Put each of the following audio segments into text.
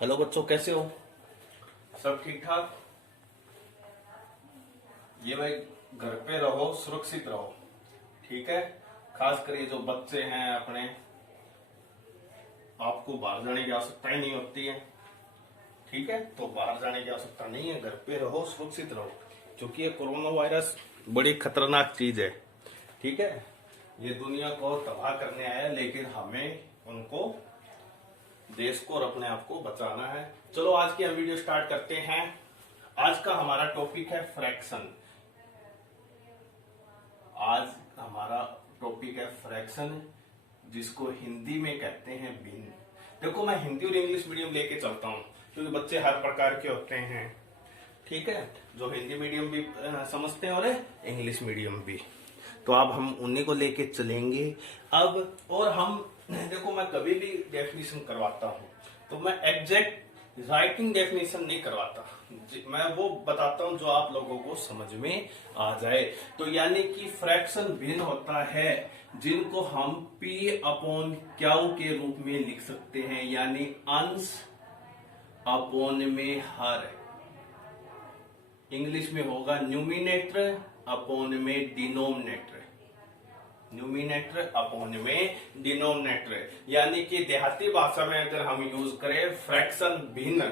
Hello बच्चों, कैसे हो? सब ठीक ठाक? ये भाई, घर पे रहो, सुरक्षित रहो, ठीक है। खास कर ये जो बच्चे हैं अपने, आपको बाहर जाने की आवश्यकता ही नहीं होती है, ठीक है। तो बाहर जाने की आवश्यकता नहीं है, घर पे रहो, सुरक्षित रहो, क्योंकि ये कोरोना वायरस बड़ी खतरनाक चीज है, ठीक है। ये दुनिया को तबाह करने आया है, लेकिन हमें उनको, देश को और अपने आप को बचाना है। चलो आज की हम वीडियो स्टार्ट करते हैं। आज का हमारा टॉपिक है फ्रैक्शन। आज हमारा टॉपिक है फ्रैक्शन, जिसको हिंदी में कहते हैं भिन्न। देखो, मैं हिंदी और इंग्लिश मीडियम लेके चलता हूँ, क्योंकि बच्चे हर प्रकार के होते हैं, ठीक है। जो हिंदी मीडियम भी समझते हैं और इंग्लिश मीडियम भी, तो अब हम उन्हीं को लेके चलेंगे। अब और हम देखो, मैं कभी भी डेफिनेशन करवाता हूँ तो मैं एग्जैक्ट राइटिंग डेफिनेशन नहीं करवाता, मैं वो बताता हूँ जो आप लोगों को समझ में आ जाए। तो यानी कि फ्रैक्शन भिन्न होता है, जिनको हम पी अपॉन क्यू के रूप में लिख सकते हैं, यानी अंश अपॉन में हर। इंग्लिश में होगा न्यूमिनेटर अपॉन में डिनोमिनेटर, न्यूमिनेटर अपॉन में डिनोमिनेटर। यानी कि देहाती भाषा में अगर हम यूज करें, फ्रैक्शन भिन्न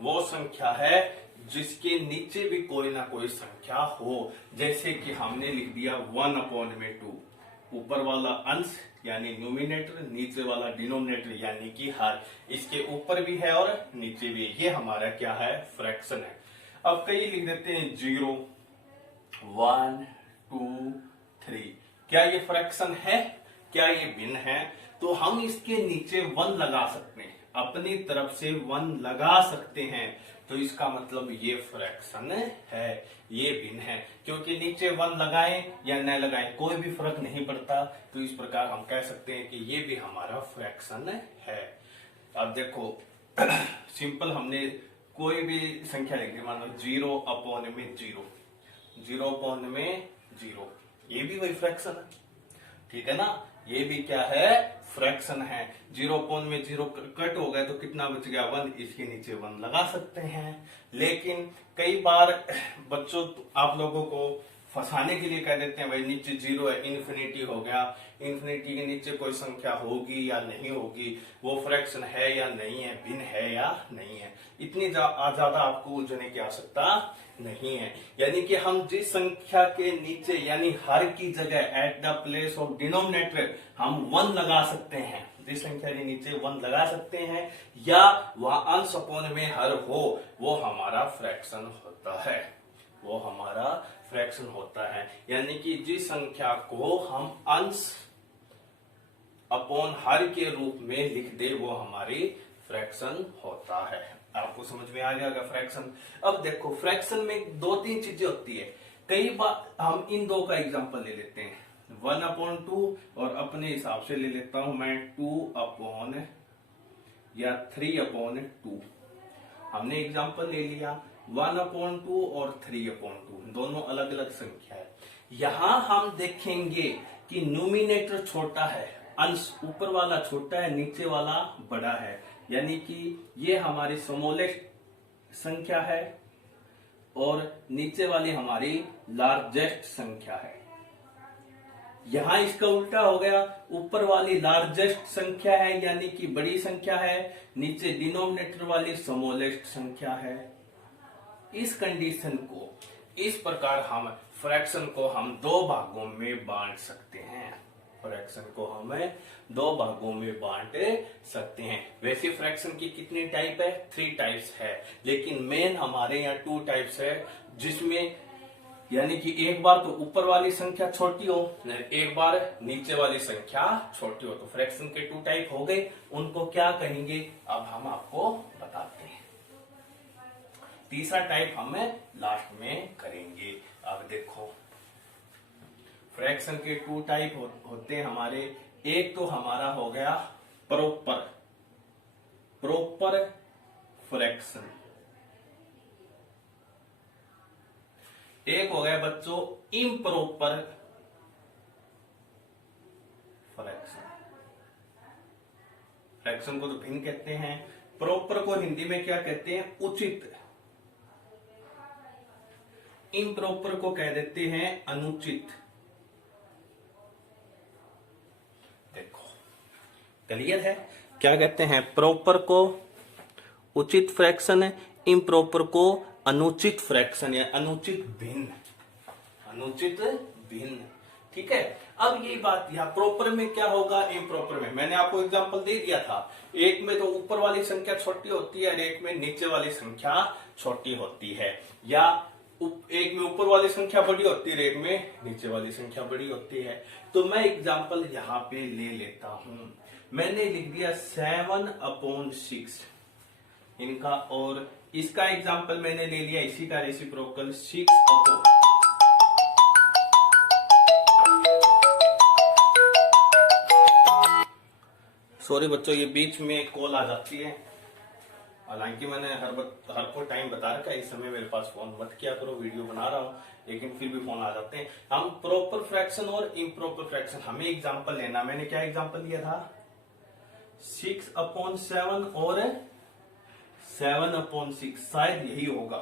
वो संख्या है जिसके नीचे भी कोई ना कोई संख्या हो। जैसे कि हमने लिख दिया 1 अपॉन में 2, ऊपर वाला अंश यानी न्यूमिनेटर, नीचे वाला डिनोमिनेटर यानी कि हर। इसके ऊपर भी है और नीचे भी, ये हमारा क्या है? फ्रैक्शन है। अब कई लिख देते हैं 0, 1, 2, 3। क्या ये फ्रैक्शन है? क्या ये भिन्न है? तो हम इसके नीचे 1 लगा सकते हैं, अपनी तरफ से 1 लगा सकते हैं, तो इसका मतलब ये फ्रैक्शन है, ये भिन्न है। क्योंकि नीचे 1 लगाएं या न लगाएं कोई भी फर्क नहीं पड़ता, तो इस प्रकार हम कह सकते हैं कि ये भी हमारा फ्रैक्शन है। अब देखो, सिंपल हमने कोई भी संख्या लिख दी, मान लो 0 अपॉन में 0, 0 अपॉन में 0, ये भी वही फ्रैक्शन है, ठीक है ना। ये भी क्या है? फ्रैक्शन है। 0 अपॉन में 0 कट हो गया तो कितना बच गया? 1। इसके नीचे 1 लगा सकते हैं। लेकिन कई बार बच्चों आप लोगों को फंसाने के लिए कह देते हैं, भाई नीचे 0 है, इन्फिनिटी हो गया, इन्फिनिटी के नीचे कोई संख्या होगी या नहीं होगी, वो फ्रैक्शन है या नहीं है, भिन्न है या नहीं है। इतनी ज्यादा आपको उलझने की आवश्यकता नहीं है। यानी कि हम जिस संख्या के नीचे यानी हर की जगह at the place of denominator हम 1 लगा सकते हैं, जिस संख्या के नीचे 1 लगा सकते हैं या वह अंश अपॉन में हर हो, वो हमारा फ्रैक्शन होता है, वो हमारा फ्रैक्शन होता है। यानी कि जिस संख्या को हम अंश अपॉन हर के रूप में लिख दे, वो हमारी फ्रैक्शन होता है। आपको समझ में आ गया फ्रैक्शन? अब देखो, फ्रैक्शन में 2-3 चीजें होती है। कई बार हम इन दो का एग्जांपल ले लेते हैं, 1 अपॉन 2 और अपने हिसाब से ले लेता हूं मैं 2 अपॉन या 3 अपॉन 2। हमने एग्जांपल ले लिया 1 अपॉन 2 और 3 अपॉन 2, दोनों अलग अलग संख्या है। यहां हम देखेंगे कि न्यूमिनेटर छोटा है, अंश ऊपर वाला छोटा है, नीचे वाला बड़ा है, यानी कि ये हमारी स्मॉलेस्ट संख्या है और नीचे वाली हमारी लार्जेस्ट संख्या है। यहां इसका उल्टा हो गया, ऊपर वाली लार्जेस्ट संख्या है यानी कि बड़ी संख्या है, नीचे डिनोमिनेटर वाली स्मॉलेस्ट संख्या है। इस कंडीशन को, इस प्रकार हम फ्रैक्शन को हम 2 भागों में बांट सकते हैं, फ्रैक्शन को हमें 2 भागों में बांट सकते हैं। वैसे फ्रैक्शन की कितनी टाइप है? 3 टाइप्स है, लेकिन मेन हमारे यहाँ 2 टाइप्स है, जिसमें यानी कि एक बार तो ऊपर वाली संख्या छोटी हो, एक बार नीचे वाली संख्या छोटी हो। तो फ्रैक्शन के 2 टाइप हो गए, उनको क्या कहेंगे अब हम आपको बताते हैं। तीसरा टाइप हम लास्ट में करेंगे। अब देखो, फ्रैक्शन के 2 टाइप होते हैं हमारे। एक तो हमारा हो गया प्रॉपर फ्रैक्शन, एक हो गया बच्चों इम्प्रॉपर फ्रैक्शन। फ्रैक्शन को तो भिन्न कहते हैं, प्रॉपर को हिंदी में क्या कहते हैं? उचित। इम्प्रॉपर को कह देते हैं अनुचित। देखो क्लियर है? क्या कहते हैं? प्रॉपर को उचित फ्रैक्शन है, इम्प्रॉपर को अनुचित फ्रैक्शन या अनुचित भिन्न। अनुचित भिन्न, ठीक है। अब ये बात यहाँ प्रॉपर में क्या होगा, इम्प्रॉपर में मैंने आपको एग्जांपल दे दिया था। एक में तो ऊपर वाली संख्या छोटी होती है और एक में नीचे वाली संख्या छोटी होती है, या एक में ऊपर वाली संख्या बड़ी होती है, एक में नीचे वाली संख्या बड़ी होती है। तो मैं एग्जांपल यहाँ पे ले लेता हूं। मैंने लिख दिया 7/6 इनका, और इसका एग्जांपल मैंने ले लिया इसी का रेसिप्रोकल 6/। सॉरी बच्चों, ये बीच में कॉल आ जाती है। हालांकि मैंने हर को टाइम बता रखा है, इस समय मेरे पास फोन मत किया करो, वीडियो बना रहा हूं, लेकिन फिर भी फोन आ जाते हैं। हम प्रॉपर फ्रैक्शन और इम्प्रॉपर फ्रैक्शन, हमें एग्जांपल लेना। मैंने क्या एग्जांपल लिया था? 6/7 और 7/6, शायद यही होगा।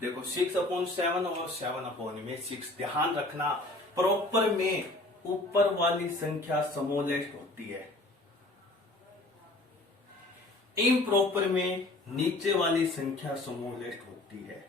देखो 6/7 और 7/6। ध्यान रखना, प्रॉपर में ऊपर वाली संख्या समोलेस्ट होती है, इम्प्रॉपर में नीचे वाली संख्या समोलेस्ट होती है।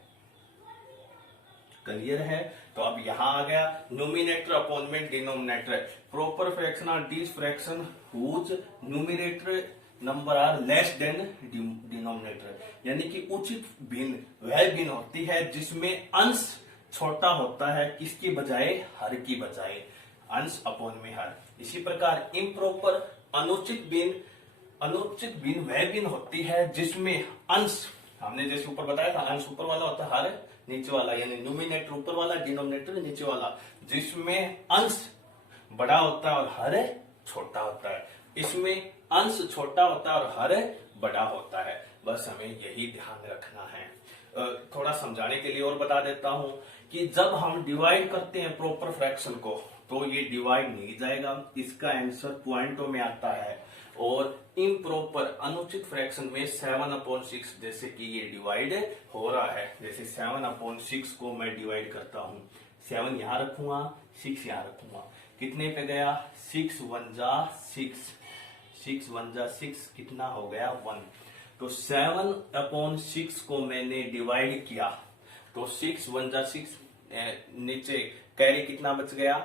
क्लियर है? तो अब यहां आ गया न्यूमिनेटर अपॉन में denominator. Proper fraction are these fraction whose numerator number are less than denominator, यानी कि उचित भिन्न वह भिन्न होती है जिसमें अंश छोटा होता है, किसकी बजाय? हर की बजाय, अंश अपॉन में हर। इसी प्रकार इम्प्रॉपर अनुचित भिन्न, अनुचित भिन्न वह भिन्न होती है जिसमें अंश, हमने जैसे ऊपर बताया था, अंश ऊपर वाला होता है, हर नीचे वाला, यानी न्यूमिनेटर ऊपर वाला, डिनोमिनेटर नीचे वाला, जिसमें अंश बड़ा होता है और हर छोटा होता है। इसमें अंश छोटा होता है और हर बड़ा होता है। बस हमें यही ध्यान रखना है। थोड़ा समझाने के लिए और बता देता हूं कि जब हम डिवाइड करते हैं प्रॉपर फ्रैक्शन को, तो ये डिवाइड नहीं जाएगा, इसका आंसर पॉइंटों में आता है। और इम्प्रॉपर अनुचित फ्रैक्शन में 7/6, जैसे कि ये डिवाइड हो रहा है, जैसे 7/6 को मैं डिवाइड करता हूं, 7 यहां रखूंगा, 6 यहां रखूंगा, कितने पे गया? 6 1 जा 6, 6 1 जा 6, कितना हो गया? 1। तो 7/6 को मैंने डिवाइड किया, तो 6 1 जा 6, नीचे कैरी कितना बच गया?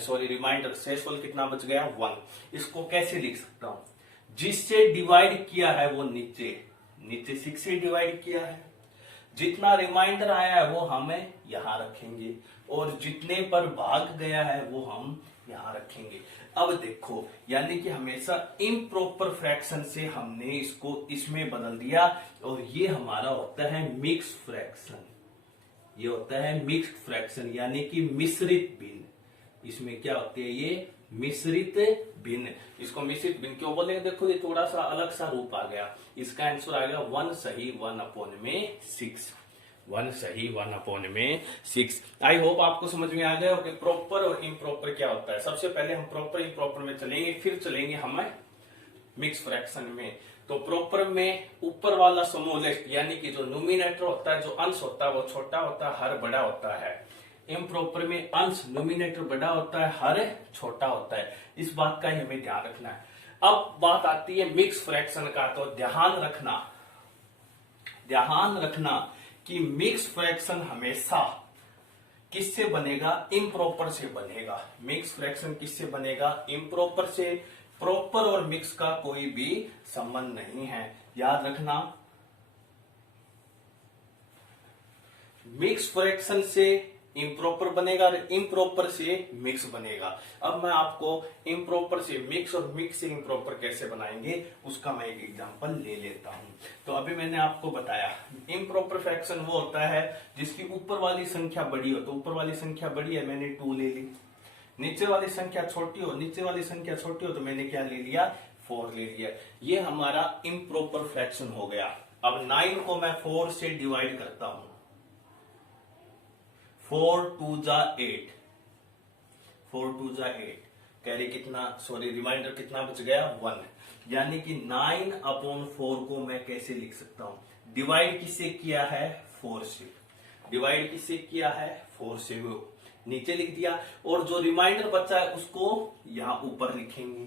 सॉरी रिमाइंडर, शेषफल कितना बच गया? 1। इसको कैसे लिख सकता हूं? जिससे डिवाइड किया है वो नीचे 6 से डिवाइड किया है, जितना रिमाइंडर आया है वो हमें यहां रखेंगे, और जितने पर भाग गया है वो हम यहां रखेंगे। अब देखो, यानी कि हमेशा इम्प्रॉपर फ्रैक्शन से हमने इसको इसमें बदल दिया, और ये हमारा होता है मिक्स फ्रैक्शन। ये होता है मिक्स्ड फ्रैक्शन, यानी कि मिश्रित भिन्न। इसमें क्या होती है? ये मिश्रित भिन्न। इसको मिश्रित भिन्न क्यों बोलेंगे? देखो ये थोड़ा सा अलग सा रूप आ गया। इसका आंसर आ गया 1 सही 1/6। 1 सही 1/6। आई होप आपको समझ में आ गया कि प्रॉपर और इम्प्रॉपर क्या होता है। सबसे पहले हम प्रॉपर इम्प्रॉपर में चलेंगे, फिर चलेंगे हमें मिक्स फ्रैक्शन में। तो प्रॉपर में ऊपर वाला समोलेस्ट, यानी कि जो न्यूमिनेटर होता है, जो अंश होता है, वो छोटा होता है, हर बड़ा होता है। इम्प्रॉपर में अंश न्यूमिनेटर बड़ा होता है, हर छोटा होता है। इस बात का ही हमें ध्यान रखना है। अब बात आती है मिक्स फ्रैक्शन का। तो ध्यान रखना कि मिक्स फ्रैक्शन हमेशा किससे बनेगा? इम्प्रॉपर से बनेगा। मिक्स फ्रैक्शन किससे बनेगा? इम्प्रॉपर से। प्रॉपर और मिक्स का कोई भी संबंध नहीं है, याद रखना। मिक्स फ्रैक्शन से इम्प्रॉपर बनेगा और इम्प्रॉपर से मिक्स बनेगा। अब मैं आपको इम्प्रॉपर से मिक्स और मिक्स से इम्प्रॉपर कैसे बनाएंगे उसका मैं एक एग्जांपल ले लेता हूं। तो अभी मैंने आपको बताया इम्प्रॉपर फ्रैक्शन वो होता है जिसकी ऊपर वाली संख्या बड़ी हो। तो ऊपर वाली संख्या बड़ी है, मैंने 2 ले ली। नीचे वाली संख्या छोटी हो, तो मैंने क्या ले लिया? 4 ले लिया। ये हमारा इम्प्रॉपर फ्रैक्शन हो गया। अब 9 को मैं 4 से डिवाइड करता हूं। 4 2 जा 8, 4 2 जा 8, कैरी कितना, सॉरी रिमाइंडर कितना बच गया? 1। यानी कि 9/4 को मैं कैसे लिख सकता हूं? डिवाइड किससे किया है? 4 से। डिवाइड किससे किया है? 4 से। वो नीचे लिख दिया, और जो रिमाइंडर बचा है उसको यहां ऊपर लिखेंगे।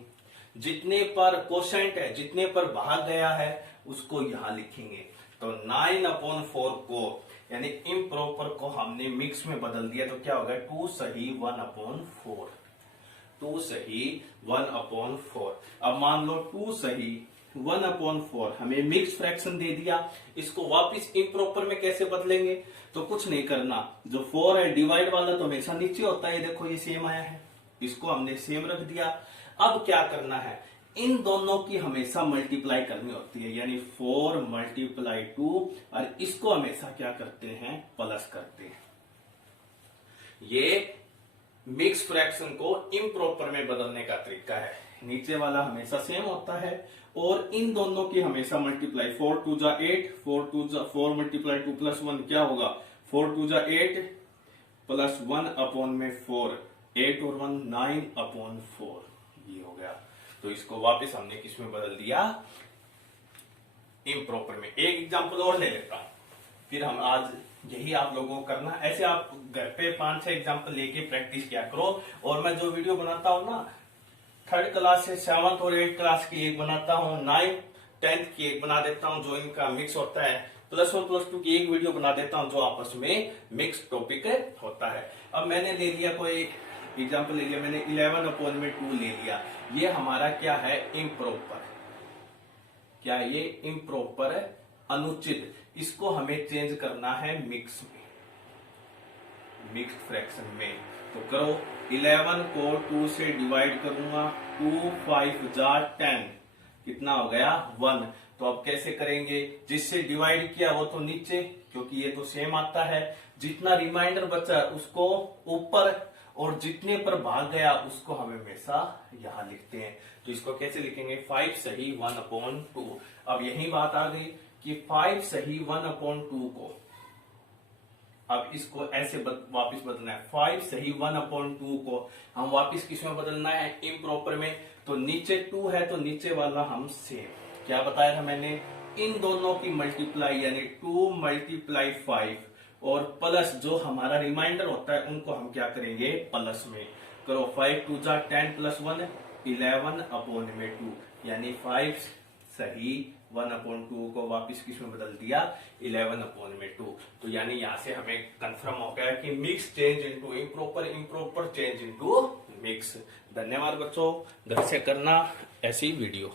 जितने पर कोशेंट है, जितने पर भाग गया है, उसको यहां लिखेंगे। तो 9/4 को यानी इम्प्रॉपर को हमने मिक्स में बदल दिया, तो क्या होगा? 2 सही 1/4। 2 सही 1/4। अब मान लो 2 सही 1/4 हमें मिक्स फ्रैक्शन दे दिया। इसको वापस इम्प्रॉपर में कैसे बदलेंगे? तो कुछ नहीं करना, जो 4 है डिवाइड वाला तो हमेशा नीचे होता है, देखो ये सेम आया है, इसको हमने सेम रख दिया। अब क्या करना है? इन दोनों की हमेशा मल्टीप्लाई करनी होती है, यानी 4 × 2, और इसको हमेशा क्या करते हैं? प्लस करते हैं। ये मिक्स फ्रैक्शन को इम्प्रॉपर में बदलने का तरीका है। नीचे वाला हमेशा सेम होता है, और इन दोनों की हमेशा मल्टीप्लाई। 4 2 जा 8, 4 × 2 + 1 क्या होगा? 4 2 जा 8 + 1/4, 8 और 1 9/4, ये हो गया। तो इसको वापस हमने किस में बदल दिया? इम्प्रॉपर में। एक एग्जांपल और ले लेता हूं, फिर हम आज यही आप लोगों को करना। ऐसे आप घर पे 5-6 एग्जांपल लेके प्रैक्टिस किया करो। और मैं जो वीडियो बनाता हूं ना, 3rd क्लास से 7th और 8th क्लास की एक बनाता हूं, 9th 10th की एक बना देता हूं जो इनका मिक्स होता है, +1 +2 की एक वीडियो बना देता हूं जो आपस में मिक्स टॉपिक होता है। अब मैंने ले लिया कोई एग्जांपल ले लिया, मैंने 11/2 ले लिया। ये हमारा क्या है? इम्प्रॉपर। क्या ये इम्प्रॉपर है? अनुचित। इसको हमें चेंज करना है मिक्स में, मिक्स्ड फ्रैक्शन में। तो करो, 11 को 2 से डिवाइड करूंगा, 2 5 जा 10, कितना हो गया? 1। तो अब कैसे करेंगे? जिससे डिवाइड किया वो तो नीचे, क्योंकि ये तो सेम आता है। जितना रिमाइंडर बचा उसको ऊपर, और जितने पर भाग गया उसको हम हमेशा यहां लिखते हैं। तो इसको कैसे लिखेंगे? 5 सही 1/2। अब यही बात आ गई कि 5 सही 1/2 को अब इसको ऐसे वापस बदलना है। 5 सही 1/2 को हम वापस किस में बदलना है? इम्प्रॉपर में। तो नीचे 2 है तो नीचे वाला हम सेम। क्या बताया था मैंने? इन दोनों की मल्टीप्लाई, यानी 2 × 5, और प्लस जो हमारा रिमाइंडर होता है उनको हम क्या करेंगे? प्लस में। करो, 5 2 जा 10 + 1 11/2, यानी 5 सही 1/2 को वापस किस में बदल दिया? 11/2। तो यानी यहां से हमें कंफर्म हो गया कि mix change into improper, improper change into mix. धन्यवाद बच्चों, घर से करना ऐसी वीडियो।